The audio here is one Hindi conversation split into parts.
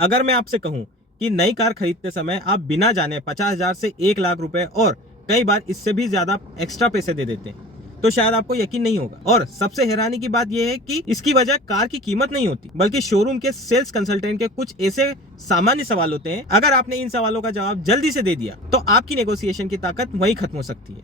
अगर मैं आपसे कहूं कि नई कार खरीदते समय आप बिना जाने 50,000 से 1 लाख रुपए और कई बार इससे भी ज्यादा एक्स्ट्रा पैसे दे देते हैं तो शायद आपको यकीन नहीं होगा। और सबसे हैरानी की बात यह है कि इसकी वजह कार की कीमत नहीं होती बल्कि शोरूम के सेल्स कंसल्टेंट के कुछ ऐसे सामान्य सवाल होते हैं। अगर आपने इन सवालों का जवाब जल्दी से दे दिया तो आपकी नेगोशिएशन की ताकत वहीं खत्म हो सकती है।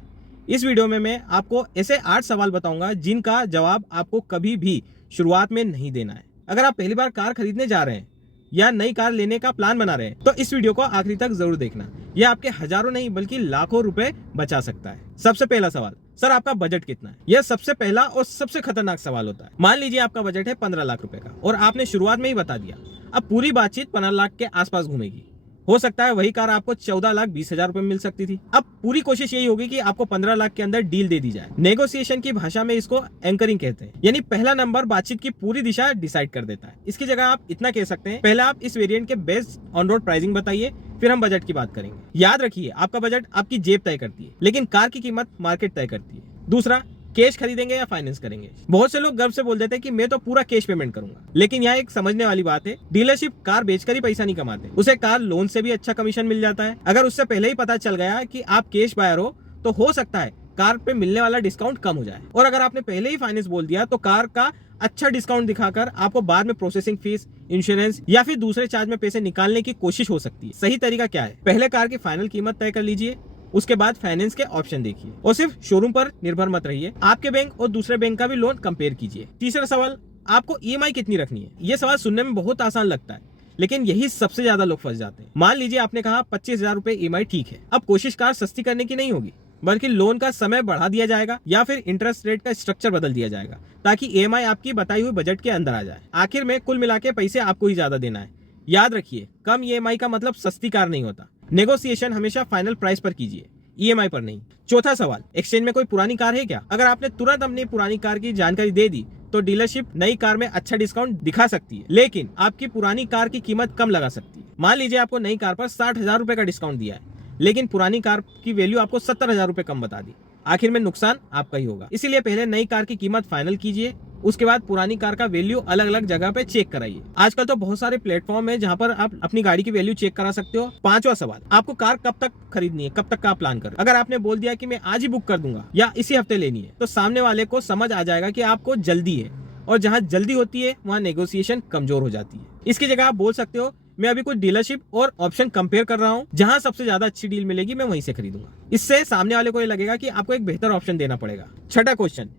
इस वीडियो में मैं आपको ऐसे 8 सवाल बताऊंगा जिनका जवाब आपको कभी भी शुरुआत में नहीं देना है। अगर आप पहली बार कार खरीदने जा रहे हैं या नई कार लेने का प्लान बना रहे हैं तो इस वीडियो को आखिरी तक जरूर देखना। यह आपके हजारों नहीं बल्कि लाखों रुपए बचा सकता है। सबसे पहला सवाल, सर आपका बजट कितना है? यह सबसे पहला और सबसे खतरनाक सवाल होता है। मान लीजिए आपका बजट है 15 लाख रुपए का और आपने शुरुआत में ही बता दिया। अब पूरी बातचीत 15 लाख के आसपास घूमेगी। हो सकता है वही कार आपको 14,20,000 रुपए में मिल सकती थी। अब पूरी कोशिश यही होगी कि आपको 15 लाख के अंदर डील दे दी जाए। नेगोशिएशन की भाषा में इसको एंकरिंग कहते हैं, यानी पहला नंबर बातचीत की पूरी दिशा डिसाइड कर देता है। इसकी जगह आप इतना कह सकते हैं, पहले आप इस वेरिएंट के बेस्ट ऑन रोड प्राइसिंग बताइए, फिर हम बजट की बात करेंगे। याद रखिए, आपका बजट आपकी जेब तय करती है लेकिन कार की कीमत मार्केट तय करती है। दूसरा, कैश खरीदेंगे या फाइनेंस करेंगे? बहुत से लोग गर्व से बोल देते हैं कि मैं तो पूरा कैश पेमेंट करूंगा, लेकिन यहाँ एक समझने वाली बात है, डीलरशिप कार बेचकर ही पैसा नहीं कमाते, उसे कार लोन से भी अच्छा कमीशन मिल जाता है। अगर उससे पहले ही पता चल गया कि आप कैश बायर हो तो सकता है कार पे मिलने वाला डिस्काउंट कम हो जाए। और अगर आपने पहले ही फाइनेंस बोल दिया तो कार का अच्छा डिस्काउंट दिखाकर आपको बाद में प्रोसेसिंग फीस, इंश्योरेंस या फिर दूसरे चार्ज में पैसे निकालने की कोशिश हो सकती है। सही तरीका क्या है? पहले कार की फाइनल कीमत तय कर लीजिए, उसके बाद फाइनेंस के ऑप्शन देखिए और सिर्फ शोरूम पर निर्भर मत रहिए। आपके बैंक और दूसरे बैंक का भी लोन कंपेयर कीजिए। तीसरा सवाल, आपको ईएमआई कितनी रखनी है? यह सवाल सुनने में बहुत आसान लगता है लेकिन यही सबसे ज्यादा लोग फंस जाते हैं। मान लीजिए आपने कहा 25,000 रुपए ईएमआई ठीक है। अब कोशिश कार सस्ती करने की नहीं होगी बल्कि लोन का समय बढ़ा दिया जाएगा या फिर इंटरेस्ट रेट का स्ट्रक्चर बदल दिया जाएगा ताकि ईएमआई आपकी बताई हुई बजट के अंदर आ जाए। आखिर में कुल मिला के पैसे आपको ही ज्यादा देना है। याद रखिए, कम ईएमआई का मतलब सस्ती कार नहीं होता। नेगोशिएशन हमेशा फाइनल प्राइस पर कीजिए, ईएमआई पर नहीं। चौथा सवाल, एक्सचेंज में कोई पुरानी कार है क्या? अगर आपने तुरंत अपनी पुरानी कार की जानकारी दे दी तो डीलरशिप नई कार में अच्छा डिस्काउंट दिखा सकती है लेकिन आपकी पुरानी कार की कीमत कम लगा सकती है। मान लीजिए आपको नई कार पर 60,000 रुपए का डिस्काउंट दिया है लेकिन पुरानी कार की वैल्यू आपको 70,000 रुपए कम बता दी। आखिर में नुकसान आपका ही होगा। इसीलिए पहले नई कार की कीमत फाइनल कीजिए, उसके बाद पुरानी कार का वैल्यू अलग अलग जगह पे चेक कराइए। आजकल तो बहुत सारे प्लेटफॉर्म है जहां पर आप अपनी गाड़ी की वैल्यू चेक करा सकते हो। पांचवा सवाल, आपको कार कब तक खरीदनी है, कब तक का प्लान कर? अगर आपने बोल दिया कि मैं आज ही बुक कर दूंगा या इसी हफ्ते लेनी है तो सामने वाले को समझ आ जाएगा कि आपको जल्दी है और जहां जल्दी होती है वहां नेगोशिएशन कमजोर हो जाती है। इसकी जगह आप बोल सकते हो, मैं अभी कुछ डीलरशिप और ऑप्शन कंपेयर कर रहा हूं, जहां सबसे ज्यादा अच्छी डील मिलेगी मैं वहीं से खरीदूंगा। इससे सामने वाले को ये लगेगा कि आपको एक बेहतर ऑप्शन देना पड़ेगा। छठा क्वेश्चन,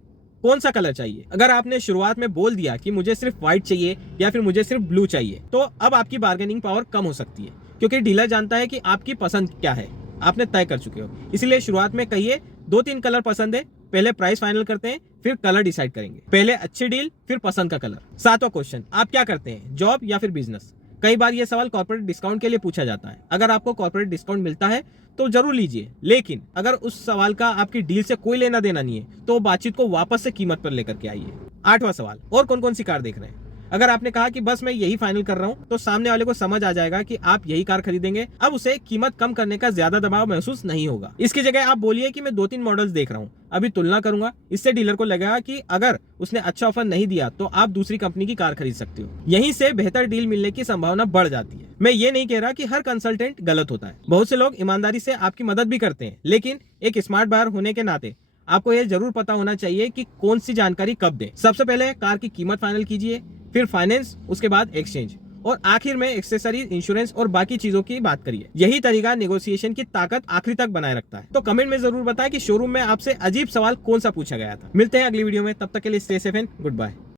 कौन सा कलर चाहिए? अगर आपने शुरुआत में बोल दिया कि मुझे सिर्फ व्हाइट चाहिए या फिर मुझे सिर्फ ब्लू चाहिए तो अब आपकी बार्गेनिंग पावर कम हो सकती है क्योंकि डीलर जानता है कि आपकी पसंद क्या है, आपने तय कर चुके हो। इसलिए शुरुआत में कहिए 2-3 कलर पसंद है, पहले प्राइस फाइनल करते हैं फिर कलर डिसाइड करेंगे। पहले अच्छी डील फिर पसंद का कलर। सातवां क्वेश्चन, आप क्या करते हैं, जॉब या फिर बिजनेस? कई बार यह सवाल कॉर्पोरेट डिस्काउंट के लिए पूछा जाता है। अगर आपको कॉर्पोरेट डिस्काउंट मिलता है तो जरूर लीजिए, लेकिन अगर उस सवाल का आपकी डील से कोई लेना देना नहीं है तो बातचीत को वापस से कीमत पर लेकर के आइए। आठवां सवाल, और कौन कौन सी कार देख रहे हैं? अगर आपने कहा कि बस मैं यही फाइनल कर रहा हूं तो सामने वाले को समझ आ जाएगा कि आप यही कार खरीदेंगे। अब उसे कीमत कम करने का ज्यादा दबाव महसूस नहीं होगा। इसकी जगह आप बोलिए कि मैं 2-3 मॉडल्स देख रहा हूं, अभी तुलना करूंगा। इससे डीलर को लगेगा कि अगर उसने अच्छा ऑफर नहीं दिया तो आप दूसरी कंपनी की कार खरीद सकते हो। यहीं से बेहतर डील मिलने की संभावना बढ़ जाती है। मैं ये नहीं कह रहा कि हर कंसल्टेंट गलत होता है, बहुत से लोग ईमानदारी से आपकी मदद भी करते हैं, लेकिन एक स्मार्ट बायर होने के नाते आपको यह जरूर पता होना चाहिए कि कौन सी जानकारी कब दें। सबसे पहले कार की कीमत फाइनल कीजिए, फिर फाइनेंस, उसके बाद एक्सचेंज और आखिर में एक्सेसरीज, इंश्योरेंस और बाकी चीजों की बात करिए। यही तरीका नेगोशिएशन की ताकत आखिरी तक बनाए रखता है। तो कमेंट में जरूर बताएं कि शोरूम में आपसे अजीब सवाल कौन सा पूछा गया था। मिलते हैं अगली वीडियो में, तब तक के लिए stay safe and good bye.